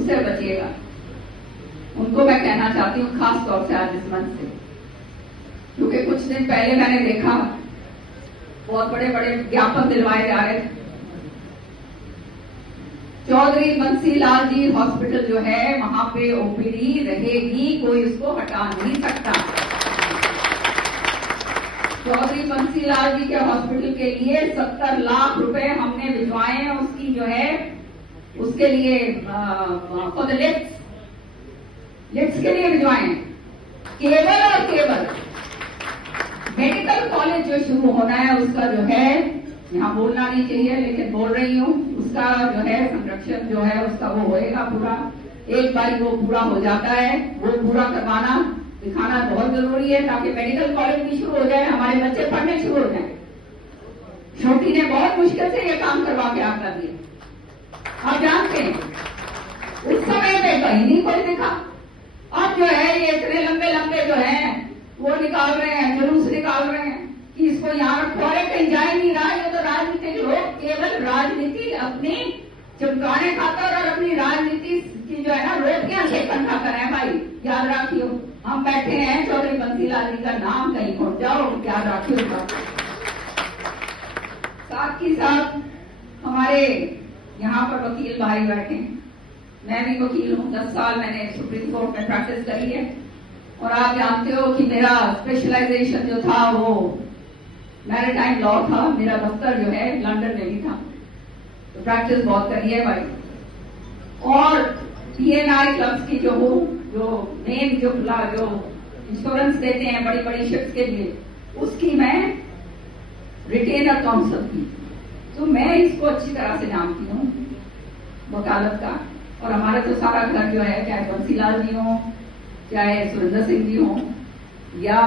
उससे बचिएगा। उनको मैं कहना चाहती हूँ खास तौर से आज इस मंच से, क्योंकि कुछ दिन पहले मैंने देखा बहुत बड़े बड़े ज्ञापन दिलवाए जा रहे थे। चौधरी बंसीलाल जी हॉस्पिटल जो है वहां पे ओपीडी रहेगी, कोई उसको हटा नहीं सकता। चौधरी बंसीलाल जी के हॉस्पिटल के लिए 70 लाख रुपए हमने भिजवाए हैं, उसकी जो है उसके लिए फॉर द लिफ्ट्स के लिए भिजवाए हैं। केवल और केवल मेडिकल कॉलेज जो शुरू होना है उसका जो है, यहाँ बोलना नहीं चाहिए लेकिन बोल रही हूँ, उसका जो है संरक्षण जो है उसका वो होएगा पूरा। एक बार वो पूरा हो जाता है, वो पूरा करवाना दिखाना बहुत जरूरी है ताकि मेडिकल कॉलेज भी शुरू हो जाए, हमारे बच्चे पढ़ने शुरू हो जाए। छोटी ने बहुत मुश्किल से ये काम करवा के आकर दिया। आप जानते हैं उस समय में कहीं नहीं कोई दिखा। अब जो है ये इतने लंबे लंबे जो है वो निकाल रहे हैं, जुलूस निकाल रहे हैं कि इसको यहाँ रखो। अरे कहीं जा ही नहीं रहा। ये तो राजनीतिक लोग केवल राजनीति अपनी चमकाने खातर और अपनी राजनीति की जो है ना रोटियां सेकन खातर है। भाई याद रखियो, हम बैठे हैं, चौधरी बंसीलाल जी का नाम कहीं पहुंच जाओ, याद रखियो। साथ ही साथ हमारे यहाँ पर वकील भाई बैठे हैं। मैं भी वकील हूँ, 10 साल मैंने सुप्रीम कोर्ट में प्रैक्टिस करी है और आप जानते हो कि मेरा स्पेशलाइजेशन जो था वो मैरिटाइम लॉ था। मेरा दफ्तर जो है लंदन में भी था, तो प्रैक्टिस बहुत करी है भाई। और पीएनआई क्लब्स की जो मेन जो इंश्योरेंस देते हैं बड़ी बड़ी शिप्स के लिए, उसकी मैं रिटेनर काउंसिल थी, तो मैं इसको अच्छी तरह से जानती हूँ वकालत का। और हमारा तो सारा घर जो है, चाहे बंसीलाल जी हो, चाहे सुरेंद्र सिंह जी हो, या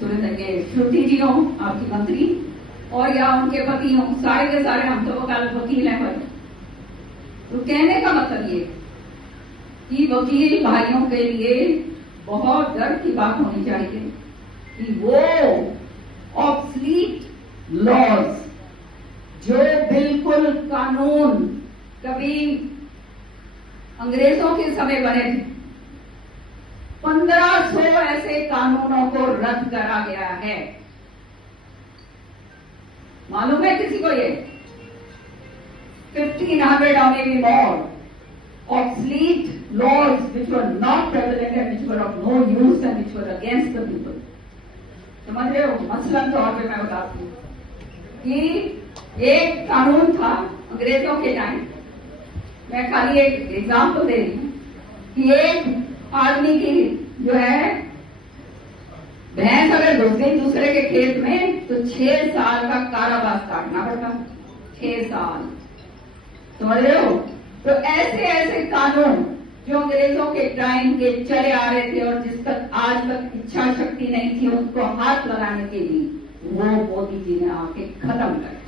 श्रुति जी हो आपकी मंत्री, और या उनके पति हो, सारे के सारे हम तो वकालत वकील हैं भाई। तो कहने का मतलब ये कि वकील भाइयों के लिए बहुत गर्व की बात होनी चाहिए कि वो ऑब्सलीट लॉज जो बिल्कुल कानून कभी अंग्रेजों के समय बने थे, 1500 ऐसे कानूनों को रद्द करा गया है। मालूम है किसी को ये? 1500 or maybe more obsolete laws which were not prevalent and which were of no use and which were against the people. समझ रहे हो? मसलन तौर पे मैं बताती हूँ कि एक कानून था अंग्रेजों के टाइम, मैं खाली एक एग्जाम्पल दे रही हूँ कि एक आदमी की जो है भैंस अगर घुस गई दूसरे के खेत में तो 6 साल का कारावास काटना पड़ता। 6 साल, समझ रहे हो? तो ऐसे ऐसे कानून जो अंग्रेजों के टाइम के चले आ रहे थे और जिस तक आज तक इच्छा शक्ति नहीं थी उसको हाथ लगाने के लिए, वो मोदी जी ने आके खत्म कर।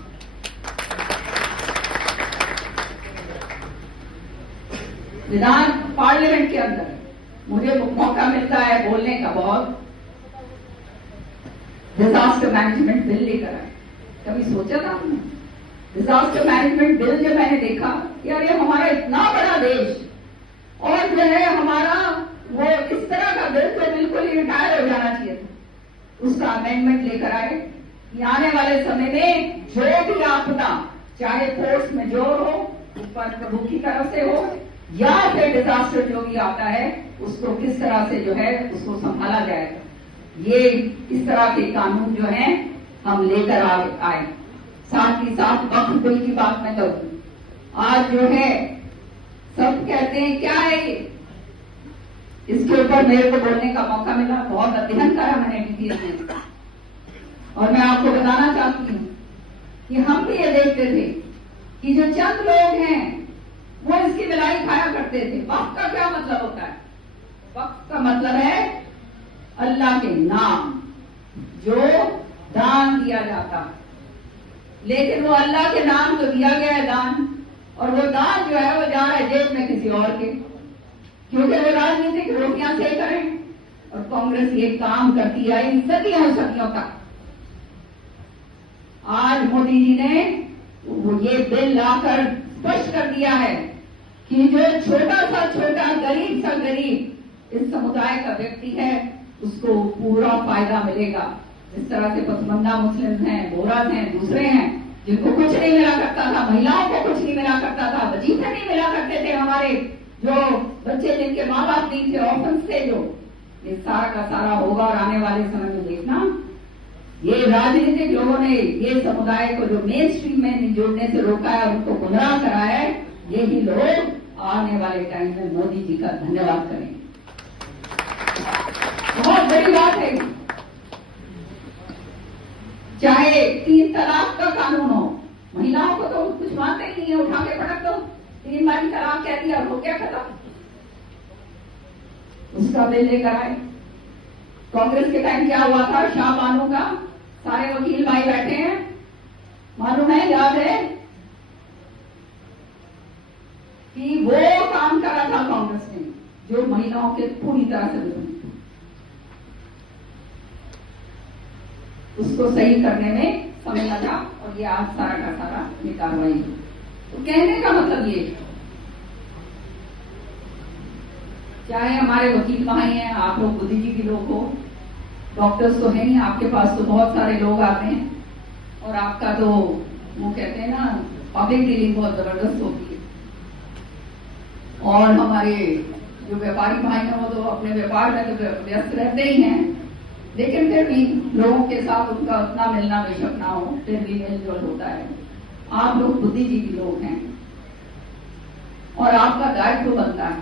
विधान पार्लियामेंट के अंदर मुझे मौका मिलता है बोलने का बहुत। डिजास्टर मैनेजमेंट बिल लेकर आए, कभी सोचा था हमने? डिजास्टर मैनेजमेंट बिल जब मैंने देखा, यार ये हमारा इतना बड़ा देश और जो है हमारा वो इस तरह का बिल तो बिल्कुल ही रिटायर हो जाना चाहिए था। उसका अमेंडमेंट लेकर आए कि आने वाले समय में जो भी आपदा, चाहे फोर्स मेजोर हो, ऊपर प्रभु की तरफ से हो, या फिर डिजास्टर जो भी आता है उसको किस तरह से जो है उसको संभाला जाएगा। ये इस तरह के कानून जो है हम लेकर आए। साथ ही साथ वक्फ बिल की बात मैं करूं। आज जो है सब कहते हैं क्या है ये, इसके ऊपर मेरे को बोलने का मौका मिला, बहुत अध्ययन करा मैंने डीपीएस में, और मैं आपको बताना चाहती हूँ कि हम भी ये देखते थे कि जो चंद लोग हैं वो इसकी मिलाई खाया करते थे। वक्फ का क्या मतलब होता है? वक्फ का मतलब है अल्लाह के नाम जो दान दिया जाता है, लेकिन वो अल्लाह के नाम जो दिया गया है दान, और वो दान जो है वो जा रहा है जेब में किसी और के, क्योंकि वो राजनीतिक रोटियां सेक रहे हैं। और कांग्रेस ये काम करती आई सदियों सदियों तक। आज मोदी जी ने वो ये बिल लाकर स्पष्ट कर दिया है कि जो छोटा गरीब सा गरीब इस समुदाय का व्यक्ति है उसको पूरा फायदा मिलेगा। जिस तरह से पसमंदा मुस्लिम हैं, बोराज हैं, दूसरे हैं जिनको कुछ नहीं मिला करता था, महिलाओं को कुछ नहीं मिला करता था, वजीफे नहीं मिला करते थे, हमारे जो बच्चे जिनके माँ बाप नहीं थे, ऑर्फन्स थे, जो ये सारा का सारा होगा। और आने वाले समय में देखना, ये राजनीतिक लोगों ने ये समुदाय को जो मेन स्ट्रीम में जोड़ने से रोका है, उनको गुमराह करा है, यही लोग आने वाले टाइम में मोदी जी का धन्यवाद करेंगे। बहुत बड़ी बात है। चाहे 3 तलाक का कानून हो, महिलाओं को तो कुछ मानते ही नहीं है, उठा के पटक दो, 3 बारी तलाक कह दिया, हो गया खत्म। उसका बिल लेकर आए। कांग्रेस के टाइम क्या हुआ था, शाह बानो का, सारे वकील भाई बैठे हैं, मालूम है, याद है कि वो काम करा था कांग्रेस ने जो महिलाओं के पूरी तरह से विरोध, उसको सही करने में समय लगा और ये आज सारा का सारा ये कार्रवाई। तो कहने का मतलब ये, चाहे हमारे वकील भाई हैं, आप लोग बुद्धिजीवी लोग हो, डॉक्टर्स तो है नहीं, आपके पास तो बहुत सारे लोग आते हैं और आपका तो वो कहते हैं ना, पब्लिक डीलिंग बहुत जबरदस्त होती है। और हमारे जो व्यापारी भाई हैं वो तो अपने व्यापार में तो व्यस्त रहते ही हैं, लेकिन फिर भी लोगों के साथ उनका उतना मिलना बेशक ना हो, फिर भी मेलजोल होता है। आप लोग बुद्धिजीवी लोग हैं और आपका दायित्व बनता है